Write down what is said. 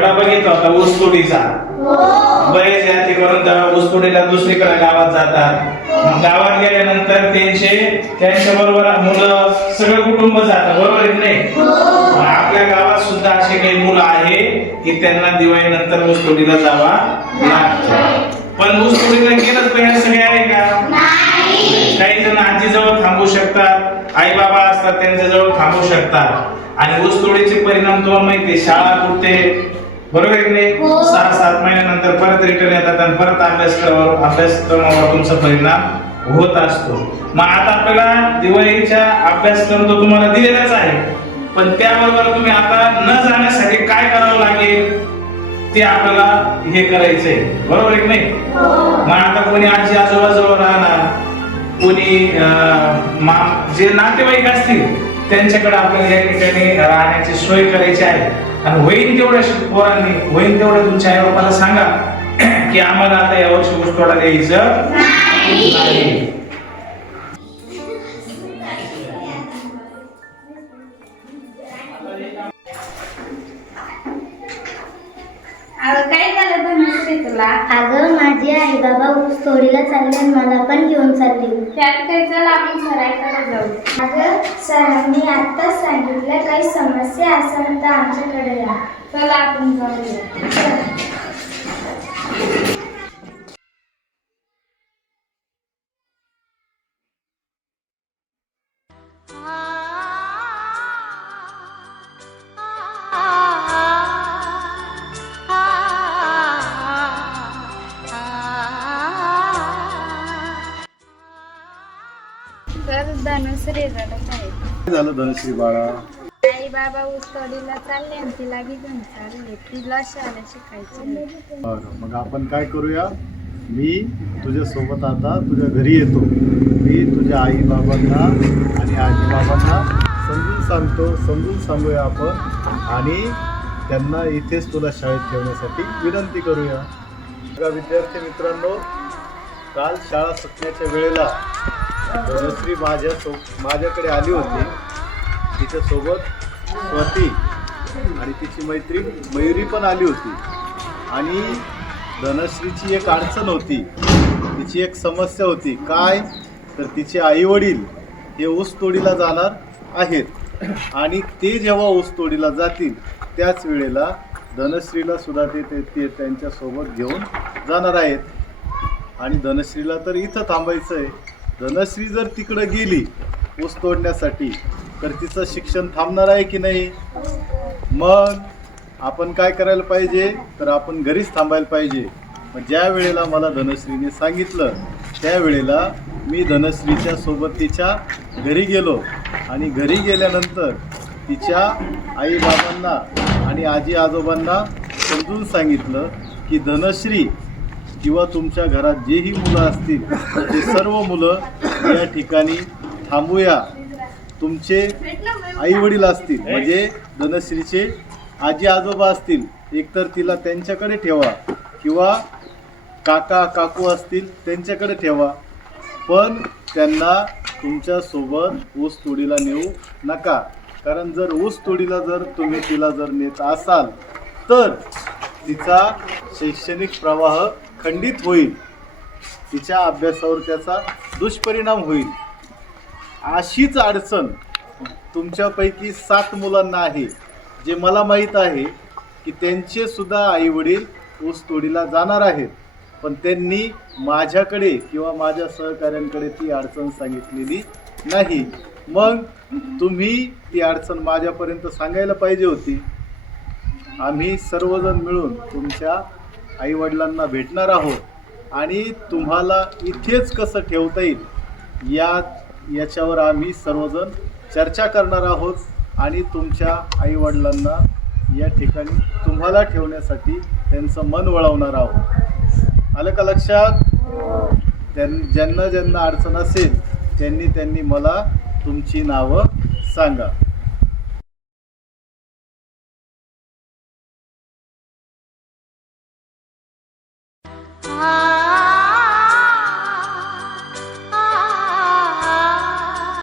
धडा बघितला होता ऊसतोडीचा. बरेच यात्री करून ऊसतोडीला दुसरीकडे गावात जातात. मग गावात गेल्यानंतर त्यांच्या बरोबर मुलं सगळं कुटुंब जातं, बरोबर आहे नाही? आपल्या गावात सुद्धा असे काही मुलं आहे की त्यांना दिवाळीनंतर ऊसतोडीला जावा लागतं. पण ऊसतोडीला गेलंच पाहिजे सगळे आहे का? काही जण आजीजवळ थांबू शकतात, आई बाबा असतात त्यांच्याजवळ थांबू शकतात. आणि ऊसतोडीचे परिणाम तुम्हाला माहिती आहे, शाळा कुठे, बरोबर आहे की नाही? 6-7 महिन्यानंतर परत रिटर्न येतात आणि परत अभ्यासक्रमावर तुमचा परिणाम होत असतो. मग आता आपल्याला दिवाळीच्या अभ्यासक्रम तो तुम्हाला दिलेलाच आहे, पण त्याबरोबर तुम्ही आता न जाण्यासाठी काय करावं लागेल ते आपल्याला हे करायचंय, बरोबर आहे की नाही? मग आता कोणी आजी आजोबाजवळ राहणार, कोणी जे नातेवाईक असतील त्यांच्याकडे आपल्याला या ठिकाणी राहण्याची सोय करायची आहे. आणि होईल तेवढ्या पोरांनी, होईल तेवढं तुमच्या आई बाबाला सांगा की आम्हाला आता यावर्षी ऊसतोडा द्यायचं नाही. काय झालं धनुश्री तुला? अगं माझी आई बाबा ऊस तोडीला चालले आणि मला पण घेऊन चालले. त्यात काय, चल आपण सरायकडे जाऊ. अगं सरांनी आत्ताच सांगितलं काही समस्या असेल तर आमच्याकडे या. चला आपण जाऊया. तर धनुश्री रडत आहे. काय झालं धनुश्री बाळा? आई बाबा ऊसतोडीला चालले आणि तिला घेऊन चालले. तिला शाळा शिकायची. बरं, मग आपण काय करूया, मी तुझ्या सोबत आता तुझ्या घरी येतो. मी तुझ्या आई बाबांना आणि आजी बाबांना समजून सांगूया आपण आणि त्यांना इथेच तुला शाळेत ठेवण्यासाठी विनंती करूया. बघा विद्यार्थी मित्रांनो, काल शाळा सुटण्याच्या वेळेला धनुश्री माझ्याकडे आली होती. तिच्यासोबत स्वाती आणि तिची मैत्रीण मयुरी पण आली होती. आणि धनश्रीची एक अडचण होती, तिची एक समस्या होती. काय तर तिचे आई वडील हे ऊस तोडीला जाणार आहेत आणि ते जेव्हा ऊस तोडीला जातील त्याच वेळेला धनश्रीला सुद्धा ते त्यांच्यासोबत घेऊन जाणार आहेत. आणि धनश्रीला तर इथं थांबायचं आहे. धनश्री जर तिकडं गेली ऊस तोडण्यासाठी तर तिचं शिक्षण थांबणार आहे की नाही? मग आपण काय करायला पाहिजे, तर आपण घरीच थांबायला पाहिजे. मग ज्या वेळेला मला धनश्रीने सांगितलं त्यावेळेला मी धनश्रीच्या सोबत तिच्या घरी गेलो आणि घरी गेल्यानंतर तिच्या आई बाबांना आणि आजी आजोबांना समजून सांगितलं की धनश्री किंवा तुमच्या घरात जेही मुलं असतील ते सर्व मुलं या ठिकाणी थांबूया. तुमचे आई वडील असतील म्हणजे धनश्रीचे आजी आजोबा असतील, एकतर तिला त्यांच्याकडे ठेवा किंवा काका काकू असतील त्यांच्याकडे ठेवा, पण त्यांना तुमच्यासोबत ऊस तोडीला नेऊ नका. कारण जर ऊस तोडीला जर तुम्ही तिला जर नेत असाल तर तिचा शैक्षणिक प्रवाह खंडित होईल, तिच्या अभ्यासावर त्याचा दुष्परिणाम होईल. अशीच अडचण तुमच्यापैकी 7 मुलांना आहे, जे मला माहीत आहे की त्यांचे सुद्धा आईवडील ऊस तोडीला जाणार आहेत, पण त्यांनी माझ्याकडे किंवा माझ्या सहकाऱ्यांकडे ती अडचण सांगितलेली नाही. मग तुम्ही ती अडचण माझ्यापर्यंत सांगायला पाहिजे होती. आम्ही सर्वजण मिळून तुमच्या आईवडिलांना भेटणार आहोत आणि तुम्हाला इथेच कसं ठेवता येईल याच्यावर आम्ही सर्वजण चर्चा करणार आहोत आणि तुमच्या आईवडिलांना या ठिकाणी तुम्हाला ठेवण्यासाठी त्यांचं मन वळवणार आहोत. आलं का लक्षात? ज्यांना अडचण असेल त्यांनी मला तुमची नावं सांगा.